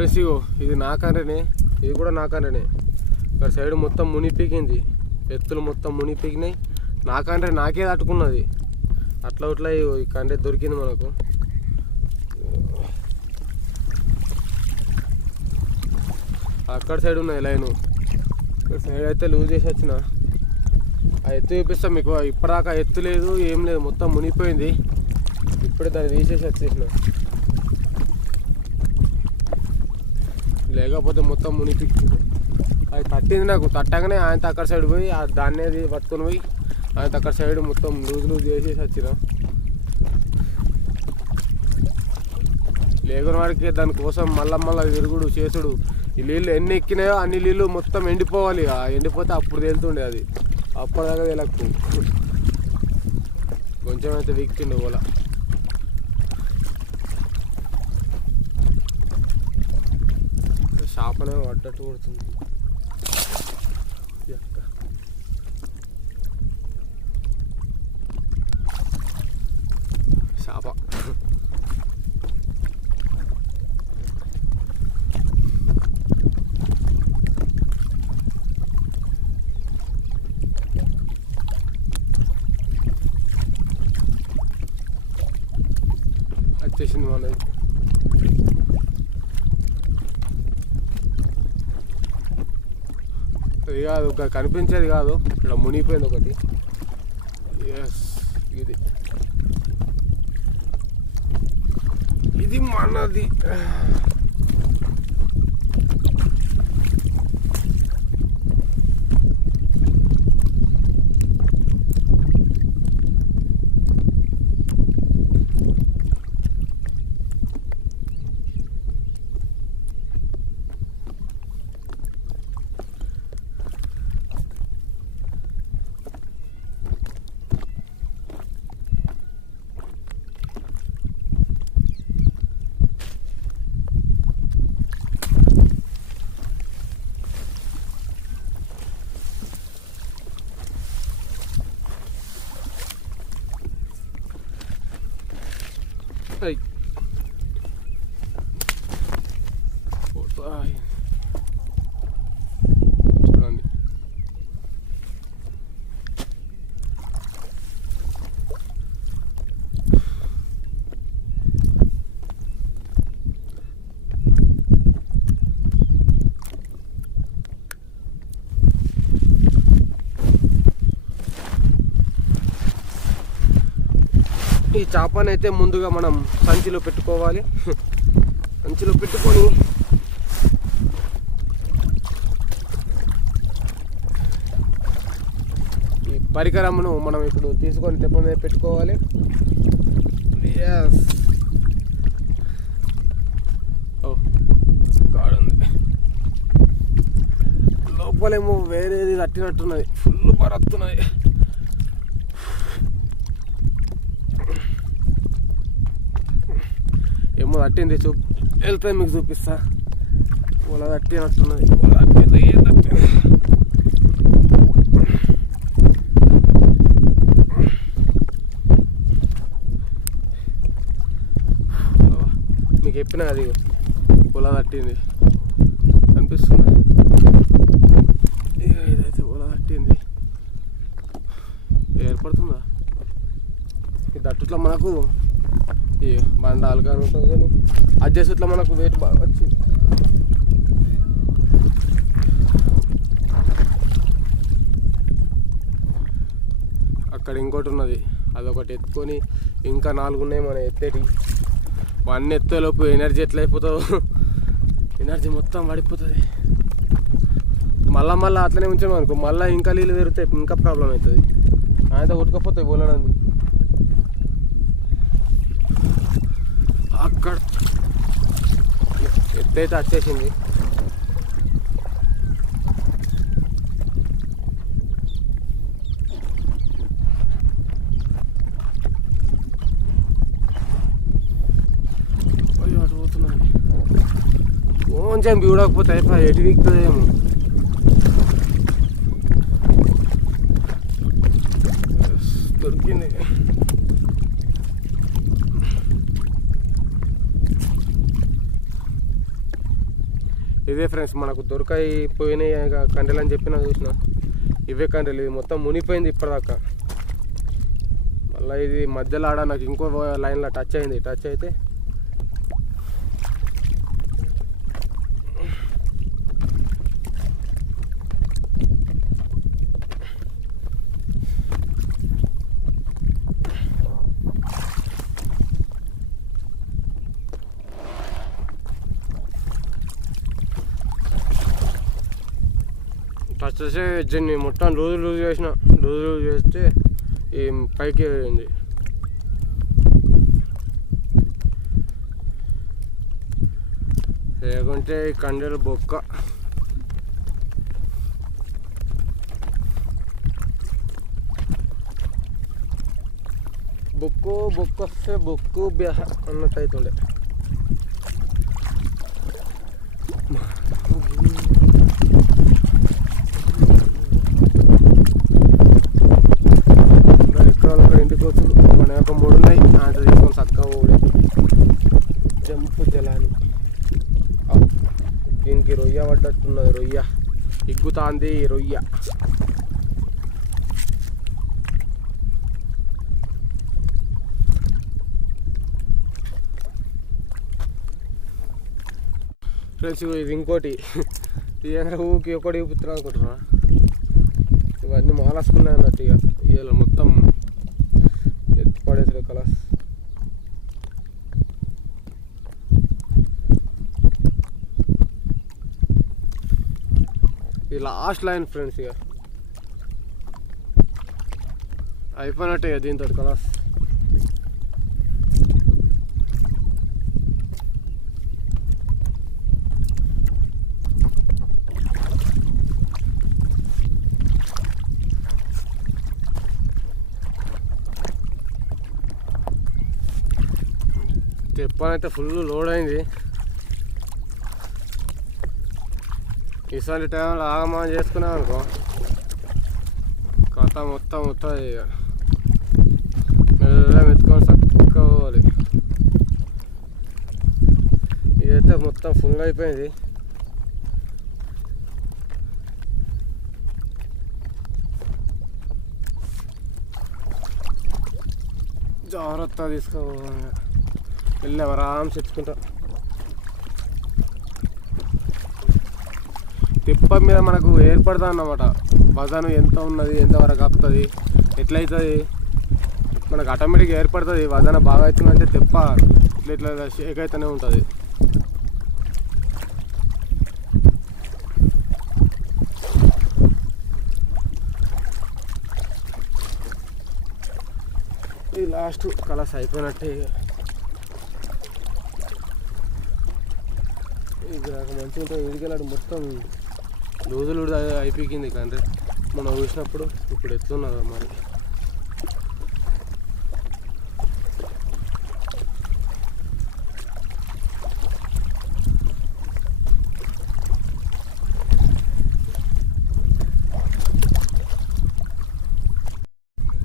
Fresh ఇది నాకంటేనే, ఇది కూడా నాకంటేనే. ఇక్కడ సైడ్ మొత్తం మునిపీకింది, ఎత్తులు మొత్తం మునిపీకినాయి. నాకంటే నాకే తట్టుకున్నది. అట్లా ఇట్లా ఈ కంటే దొరికింది మనకు. అక్కడ సైడ్ ఉన్నది లైను, ఇక్కడ సైడ్ అయితే లూజ్ చేసి వచ్చిన. ఆ ఎత్తు చూపిస్తాం మీకు. ఇప్పటిదాకా ఎత్తు లేదు, ఏం లేదు, మొత్తం మునిగిపోయింది. ఇప్పుడే దాన్ని తీసేసి వచ్చేసిన, లేకపోతే మొత్తం మునిగిపోయింది. అది తట్టింది నాకు. తట్టగానే ఆయన అక్కడ సైడ్ పోయి దాన్ని పట్టుకొని పోయి ఆయన అక్కడ సైడ్ మొత్తం లూజ్ చేసేసి వచ్చిన. లేకున్న వాడికి దానికోసం మళ్ళా విరుగుడు చేసుడు. ఈ నీళ్ళు ఎన్ని ఎక్కినాయో అన్ని నీళ్ళు మొత్తం ఎండిపోవాలి. ఎండిపోతే అప్పుడు తేలుతుండే అది. అప్పటిదాకా తేలకు. కొంచెం అయితే వీక్తిండు ఓల. చేపనే పడ్డట్టు కొడుతుంది. చేప వచ్చేసింది మనది. ఇది కాదు, కనిపించేది కాదు, ఇక్కడ మునిగిపోయింది ఒకటి. ఎస్, ఇది మనది. చూడండి, ఈ చేపనైతే ముందుగా మనం సంచిలో పెట్టుకోవాలి. సంచిలో పెట్టుకొని ఈ పరికరమును మనం ఇప్పుడు తీసుకొని తెప్ప మీద పెట్టుకోవాలి. కాడుంది లోపలేమో వేరేది తట్టినట్టున్నది, ఫుల్ పరత్తున్నది. ఏమో తట్టింది, వెళ్తే మీకు చూపిస్తా. ఓలా తట్టినట్టున్నది. మీకు చెప్పిన అది ఓలా తట్టింది, కనిపిస్తుంది. ఇదైతే ఓలా తట్టింది. ఏర్పడుతుందా ఈ దట్టుట్లో మనకు? ఈ బండాలు కానీ ఉంటుంది, కానీ అడ్జస్ట్లో మనకు వెయిట్ బాగా వచ్చింది. అక్కడ ఇంకోటి ఉన్నది, అదొకటి ఎత్తుకొని ఇంకా 4 ఉన్నాయి మన ఎత్తేటి. అన్నీ ఎత్తేలోపు ఎనర్జీ ఎట్లా అయిపోతుందో, ఎనర్జీ మొత్తం పడిపోతుంది. మళ్ళీ అట్లనే ఉంచాము అనుకో, మళ్ళీ ఇంకా నీళ్ళు పెరుగుతాయి, ఇంకా ప్రాబ్లం అవుతుంది. ఆయనతో కొట్టుకపోతాయి పోలడానికి. అక్కడ ఎత్తైతే వచ్చేసింది. అటు పోతున్నాయి. కొంచెం బిడకపోతే అయిపోయి ఎటు వీక్తుందేమో. దొరికింది. ఇదే ఫ్రెండ్స్ మనకు దొరకాయి పోయినాయి కండెలు అని చెప్పి నాకు చూసిన ఇవే కండెలు. ఇది మొత్తం మునిపోయింది ఇప్పటిదాకా. మళ్ళీ ఇది మధ్యలో ఆడ నాకు ఇంకో లైన్లో టచ్ అయింది. టచ్ అయితే టచ్ చేసే ఎడ్జని మొత్తం లూజ్ చేసిన. లూజ్ చేస్తే ఈ పైకి వెళ్ళింది. లేకుంటే ఈ కండెలు బొక్క. బొక్కు వస్తే బొక్కు బ్యాహ అన్నట్టు అవుతుండే. ఇంటికి వచ్చుడు మన యొక్క 3 ఉన్నాయి. అంత తీసుకొని చక్కగా ఊడే జంపు జలాని. దీనికి రొయ్య పడ్డట్టున్నది. రొయ్య ఇగ్గుతాంది. రొయ్య ఫ్రెండ్స్. ఇది ఇంకోటి ఊకి ఒకటి పుత్రం అనుకుంటున్నా. ఇవన్నీ మాలేసుకున్నాయి అన్నట్టు. ఇక ఇలా మొత్తం ఎత్తి పడేసాడు కలర్స్. ఇది లాస్ట్ లైన్ ఫ్రెండ్స్. ఇక అయిపోయినట్టే దీంతో కలర్స్. తెప్పనైతే ఫుల్ లోడ్ అయింది. ఈసారి టైంలో ఆగమని చేసుకున్నాం అనుకో కథ మొత్తం ఇక మెల్లగా మెత్తుకొని చక్కగా పోవాలి. ఇదైతే మొత్తం ఫుల్ అయిపోయింది. జాగ్రత్త తీసుకోవాలి. వెళ్ళి ఆరామ్స్ ఎత్తుకుంటా. తిప్ప మీద మనకు ఏర్పడుతుంది అన్నమాట. వజను ఎంత ఉన్నది, ఎంతవరకు ఆపుతుంది, ఎట్లయితుంది మనకు ఆటోమేటిక్గా ఏర్పడుతుంది. వజన బాగా అవుతుందంటే తిప్ప ఇట్లా షేక్ అవుతూనే ఉంటుంది. ఇది లాస్ట్ కలర్స్ అయిపోయినట్టే. ఇది నాకు మంచిగా ఉంటుంది. ఇడికెళ్ళాడు మొత్తం లూజులు అయిపోయింది కానీ మనం చూసినప్పుడు. ఇప్పుడు ఎట్లున్నదా మరి.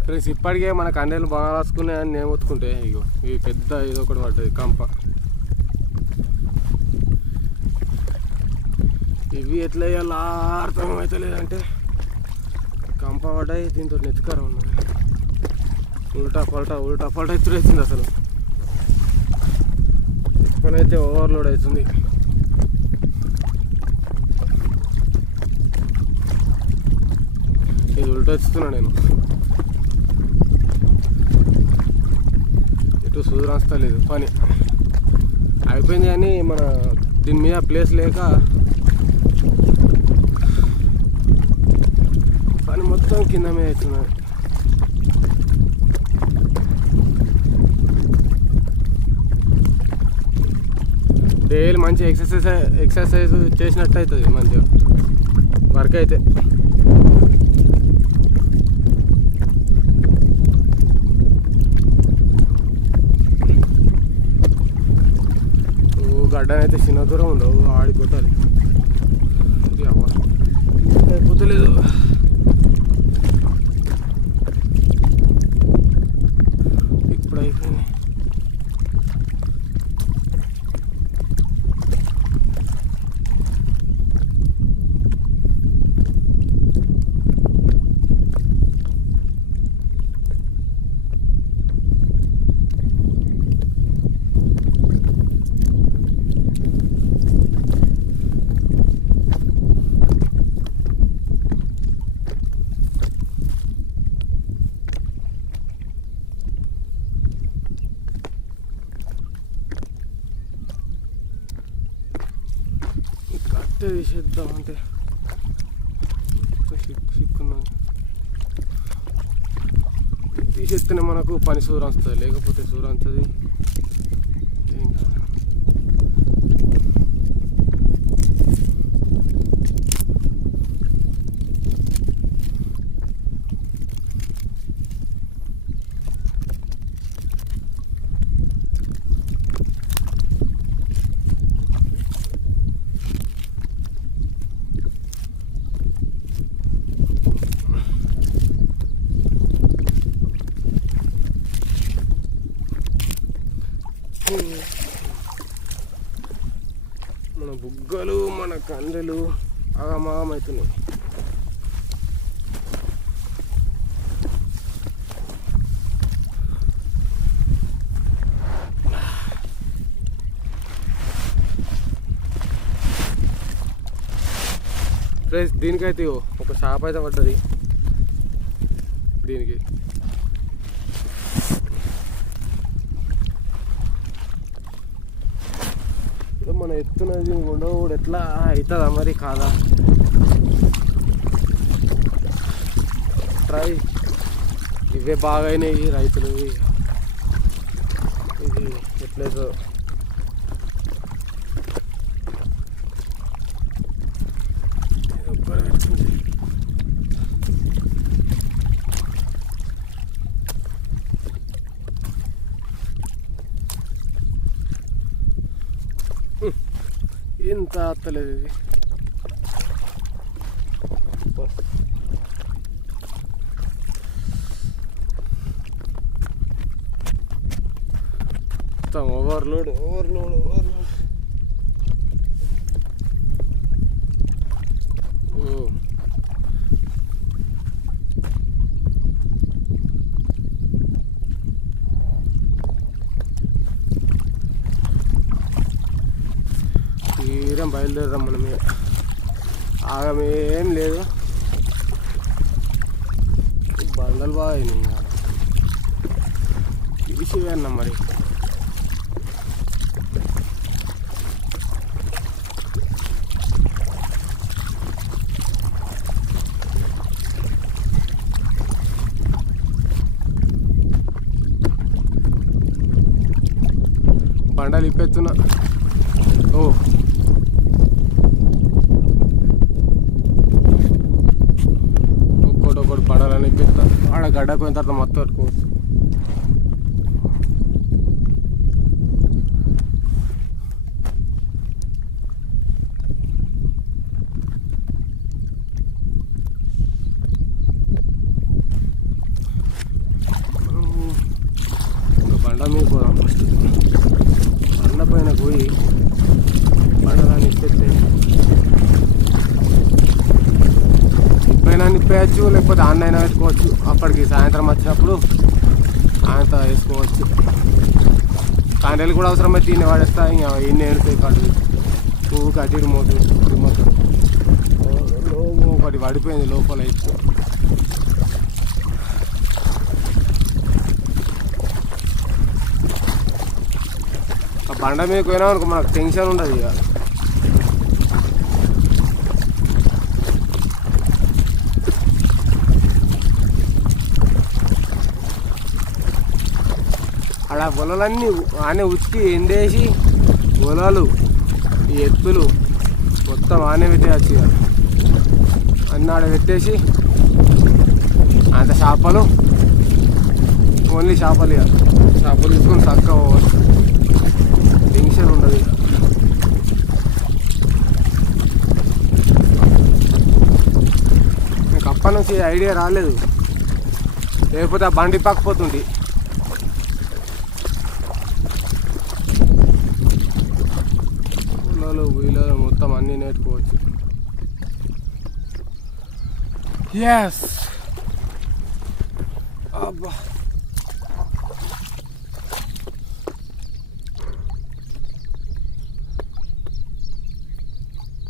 ఫ్రెండ్స్ ఇప్పటికే మన కండెలు బాగా రాసుకున్నాయని నేను ఒత్తుకుంటే ఇగో ఇవి పెద్ద ఇది ఒకటి పడ్డది కంప. ఇవి ఎట్లా వేయాలా అర్థం అయితే లేదంటే కంప పడ్డాయి. దీంతో నెత్తికారం ఉన్నది. ఉల్టా పల్టా ఎత్తుడు అవుతుంది. అసలు ఎప్పుడైతే ఓవర్లోడ్ అవుతుంది. ఇది ఉల్టా ఎత్తుతున్నా నేను. ఇటు సుధరాస్తా లేదు పని అయిపోయింది. కానీ మన దీని మీద ప్లేస్ లేక పని మొత్తం కింద మీద అవుతున్నది. డైలీ మంచి ఎక్సర్సైజ్ చేసినట్టు అవుతుంది. మంచిగా వర్క్ అయితే. గడ్డనైతే చిన్న దూరం ఉండవు. ఆడి కొట్టాలి. అయిపోతలేదు. ఇప్పుడు అయిపోయింది. తీసేద్దాం అంటే సిక్కున్నది. తీసేస్తేనే మనకు పని సూరం వస్తుంది, లేకపోతే సూరం వస్తుంది ఏం కాదు. మన బుగ్గలు మన కండలు ఆగమాగమవుతున్నాయి. ఫ్రెండ్స్ దీనికైతే ఒక షాప్ అయితే పడ్డది. దీనికి మన ఎత్తున్నది ఉండవు ఎట్లా అవుతుందా మరి కాదా ట్రై. ఇవే బాగా అయినాయి రైతులు. ఇది ఎట్లేదు ఎంత అత్తలేదు ఇది. మొత్తం ఓవర్లోడ్ ఓవర్లోడ్ ఓవర్లోడ్. తీరం బయలుదేరదాం మనం. ఆగమేం లేదు, బండలు బాగా అయినాయి. తీసి అన్నా మరి బండలు ఇప్పెత్తున్నా. ఓ ఒక్కొక్కటి బండలని ఇప్పిస్తా. ఆడ గడ్డకు పోయిన తర్వాత మొత్తం పెట్టుకోవచ్చు. ఒక బండ మీద పోదాం ఫస్ట్. బండ పైన పోయి బండలాన్ని ఇప్పిస్తే ఇప్పుడైనా నిప్పేయచ్చు, లేకపోతే ఆన్లైన్ పెట్టుకోవచ్చు. అప్పటికి సాయంత్రం వచ్చినప్పుడు ఆయనతో వేసుకోవచ్చు. కాండలు కూడా అవసరమైతే తిని వాడేస్తా. ఇంకా ఎన్ని ఏడుతాయి కాదు పువ్వు కట్టి మొత్తం ఒకటి పడిపోయింది లోపల. ఇచ్చు ఆ బండ మీద పోయినా అనుకో మనకు టెన్షన్ ఉండదు. ఇక అలా పొలాలన్నీ ఆనే ఉతికి ఎండేసి పొలాలు ఈ ఎత్తులు మొత్తం ఆనే పెట్టేయచ్చు. ఇక అన్నీ ఆడ పెట్టేసి అంత చేపలు ఓన్లీ చేపలు. ఇక చేపలు తీసుకొని చక్కగా పోవచ్చు, టెన్షన్ ఉండదు. నాకు అప్పటి నుంచి ఐడియా రాలేదు, లేకపోతే ఆ బండి పక్కపోతుంది. వీళ్ళలో మొత్తం అన్నీ నేర్చుకోవచ్చు. ఎస్ అబ్బా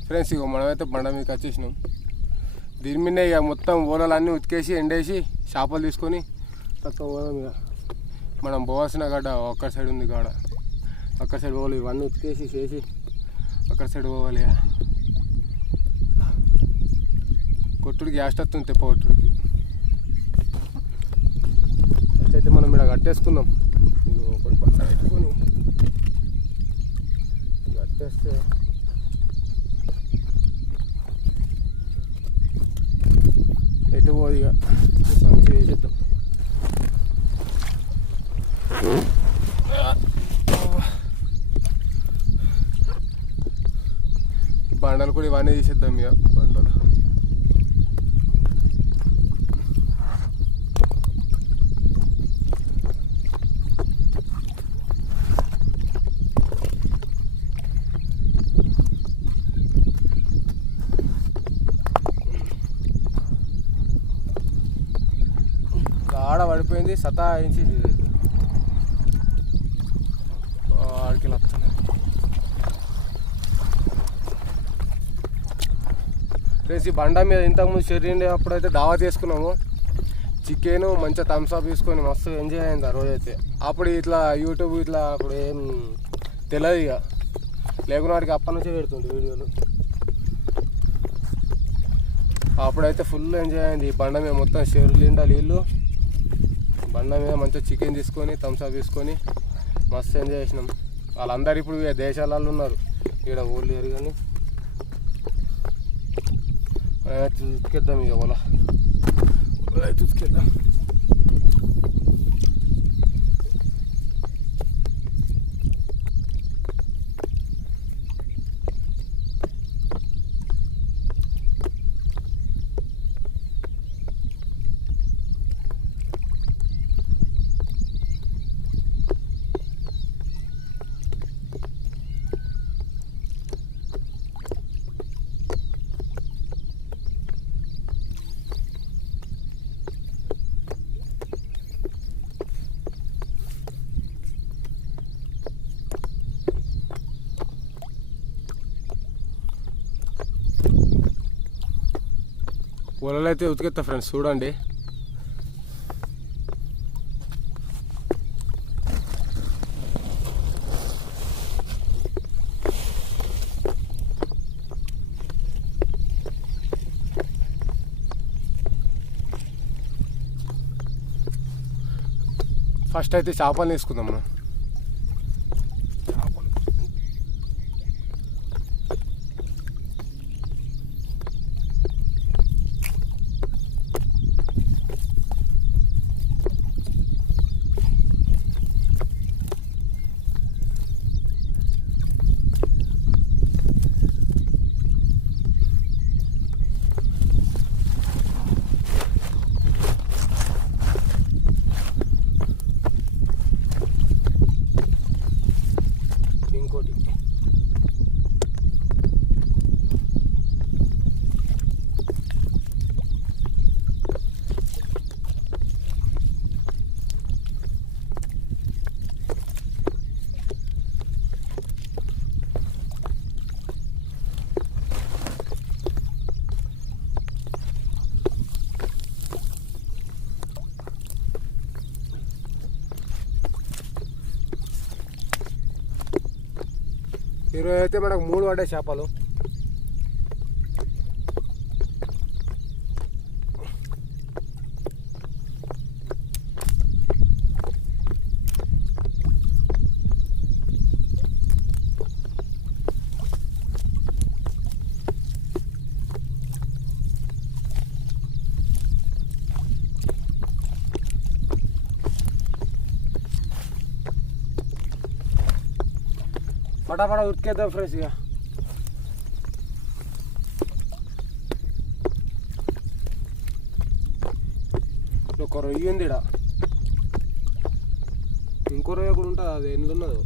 ఫ్రెండ్స్, ఇక మనమైతే బండ మీకు వచ్చేసినాం. దీని మీద ఇక మొత్తం ఓలలన్నీ ఉతికేసి ఎండేసి చేపలు తీసుకొని తక్కువ పోదాం. ఇక మనం పోవాల్సిన గడ్డ ఒక్క సైడ్ ఉంది కాడ, అక్కడ సైడ్ పోవాలి. ఇవన్నీ ఉతికేసి చేసి అక్కడ సైడ్ పోవాలి. కొట్టుడికి గ్యాస్ వస్తుంది తెప్ప కొట్టుడికి. ఫస్ట్ అయితే మనం ఇక్కడ కట్టేసుకుందాం. ఇది ఒకటి పట్ట పెట్టుకొని కట్టేస్తే ఎటు పోదు ఇక సంచి వేసేద్దాం. బండలు కూడా ఇవన్నీ తీసేద్దాం ఇక బండలు. ఆడ పడిపోయింది సతాయించింది ఆడికి వస్తున్నాయి. రేసి బండ మీద ఇంతకుముందు షెర్రీ అప్పుడైతే దావా తీసుకున్నాము. చికెన్ మంచిగా థమ్స్అప్ తీసుకొని మస్తు ఎంజాయ్ అయింది ఆ రోజైతే. అప్పుడు ఇట్లా యూట్యూబ్ ఇట్లా అప్పుడు ఏం తెలియదు ఇక, లేకున్న వాడికి అప్పటి నుంచే పెడుతుంది వీడియోలు. అప్పుడైతే ఫుల్ ఎంజాయ్ అయింది. బండ మీద మొత్తం షెర్రీ నిండా నీళ్ళు, బండ మీద మంచిగా చికెన్ తీసుకొని థమ్స్అప్ తీసుకొని మస్తు ఎంజాయ్ చేసినాం. వాళ్ళందరూ ఇప్పుడు దేశాలలో ఉన్నారు, ఇక్కడ ఊళ్ళు లేరు. కానీ చూసుకెద్దాం ఇక వాళ్ళ చూసుకెద్దాం. పొలాలు అయితే ఉతికెత్తా ఫ్రెండ్స్, చూడండి. ఫస్ట్ అయితే చేపలు తీసుకుందాం మనం. ఈరోజు అయితే మనకు 3 పడ్డాయి చేపలు. ఫటాఫట ఉతికేద్దాం ఫ్రెండ్స్ ఇక. ఒక రొయ్యి ఉంది ఇక్కడ, ఇంకో రొయ్య కూడా ఉంటుంది. అది ఎన్ని ఉన్నదో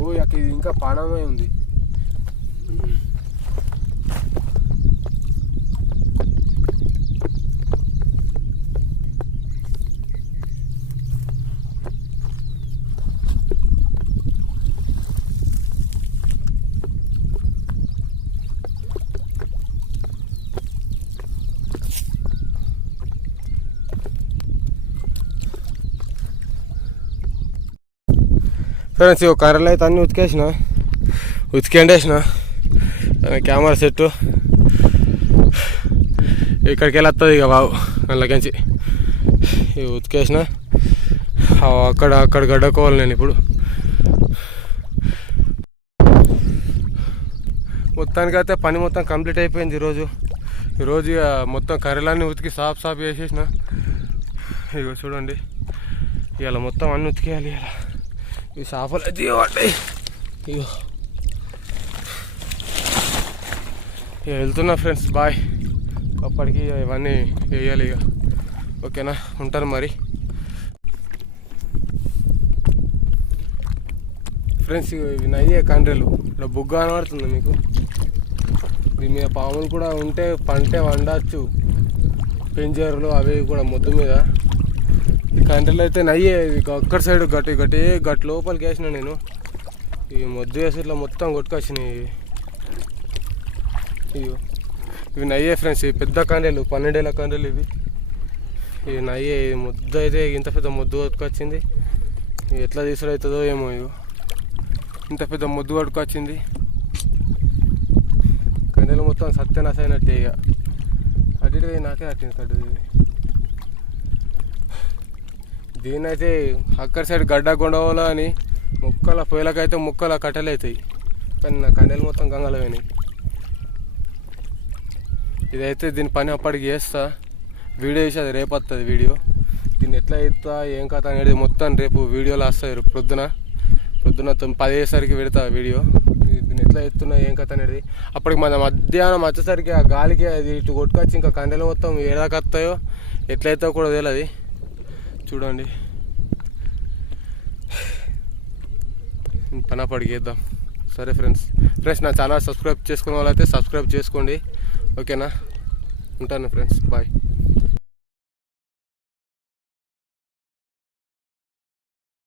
ఓ ఇది ఇంకా పానమై ఉంది. ఫ్రెండ్స్ ఇక కర్రలు అయితే అన్నీ ఉతికేండేసిన కెమెరా సెట్ ఇక్కడికి వెళ్ళి వస్తుంది ఇక బాబు అందులోకించి ఇవి ఉతికేసిన అక్కడ గడ్డకోవాలి నేను ఇప్పుడు. మొత్తానికైతే పని మొత్తం కంప్లీట్ అయిపోయింది ఈరోజు ఇక మొత్తం కర్రలన్నీ ఉతికి సాఫ్ చేసేసిన. ఇగో చూడండి ఇవాళ మొత్తం అన్నీ ఉతికేయాలి. ఇలా ఈ చేపలు అయితే పడ్డాయి. ఇగో ఇక వెళ్తున్నా ఫ్రెండ్స్, బాయ్. అప్పటికి ఇవన్నీ వేయాలి ఇక. ఓకేనా, ఉంటాను మరి ఫ్రెండ్స్. ఇవి నయ్యే కండ్రెలు, ఇలా బుగ్గ కనబడుతుంది మీకు. దీని మీద పాములు కూడా ఉంటే పంటే వండచ్చు, పెంజర్లు అవి కూడా మొద్దు మీద. ఈ కండ్రెలు అయితే నయ్యే. ఒక్కడి సైడ్ గట్టి లోపలికి వేసిన నేను. ఈ మొద్దు వేసి ఇట్లా మొత్తం కొట్టుకొచ్చినాయి. ఇవి నయ్యే ఫ్రెండ్స్. ఇవి పెద్ద కండ్రెలు, 12 ఏళ్ళ కండ్రెలు ఇవి నయ్యే. ముద్దు అయితే ఇంత పెద్ద ముద్దు కొట్టుకొచ్చింది. ఎట్లా తీసుడు అవుతుందో ఏమో. ఇంత పెద్ద ముద్దు కొట్టుకొచ్చింది. కండెలు మొత్తం సత్యనాశ అయినట్టే. ఇక అటు నాకే కట్టింది కట్టు. దీన్నైతే అక్కడి సైడ్ గడ్డ కొండవలో అని ముక్కల పొయ్యిలకైతే ముక్కల కట్టెలు అవుతాయి, కానీ నా కండెలు మొత్తం గంగలు పోయినాయి. ఇదైతే దీని పని అప్పటికి చేస్తా, వీడియో చేసి అది రేపు వస్తుంది వీడియో. దీన్ని ఎట్లా ఎత్తా ఏం కథ అనేది మొత్తం రేపు వీడియోలో వస్తాయి. పొద్దున 10 అయ్యేసరికి పెడతా వీడియో. దీన్ని ఎట్లా ఎత్తున్నా ఏం కథ అనేది. అప్పటికి మన మధ్యాహ్నం వచ్చేసరికి ఆ గాలికి అది ఇటు కొట్టుకొచ్చి ఇంకా కండెలు మొత్తం ఏడాకి వస్తాయో ఎట్లయితే కూడా తెలియదు. చూడండి పని అప్పటికి వేద్దాం. సరే ఫ్రెండ్స్, నా ఛానల్ సబ్స్క్రైబ్ చేసుకునే వాళ్ళైతే సబ్స్క్రైబ్ చేసుకోండి. ఓకేనా, ఉంటాను ఫ్రెండ్స్, బాయ్.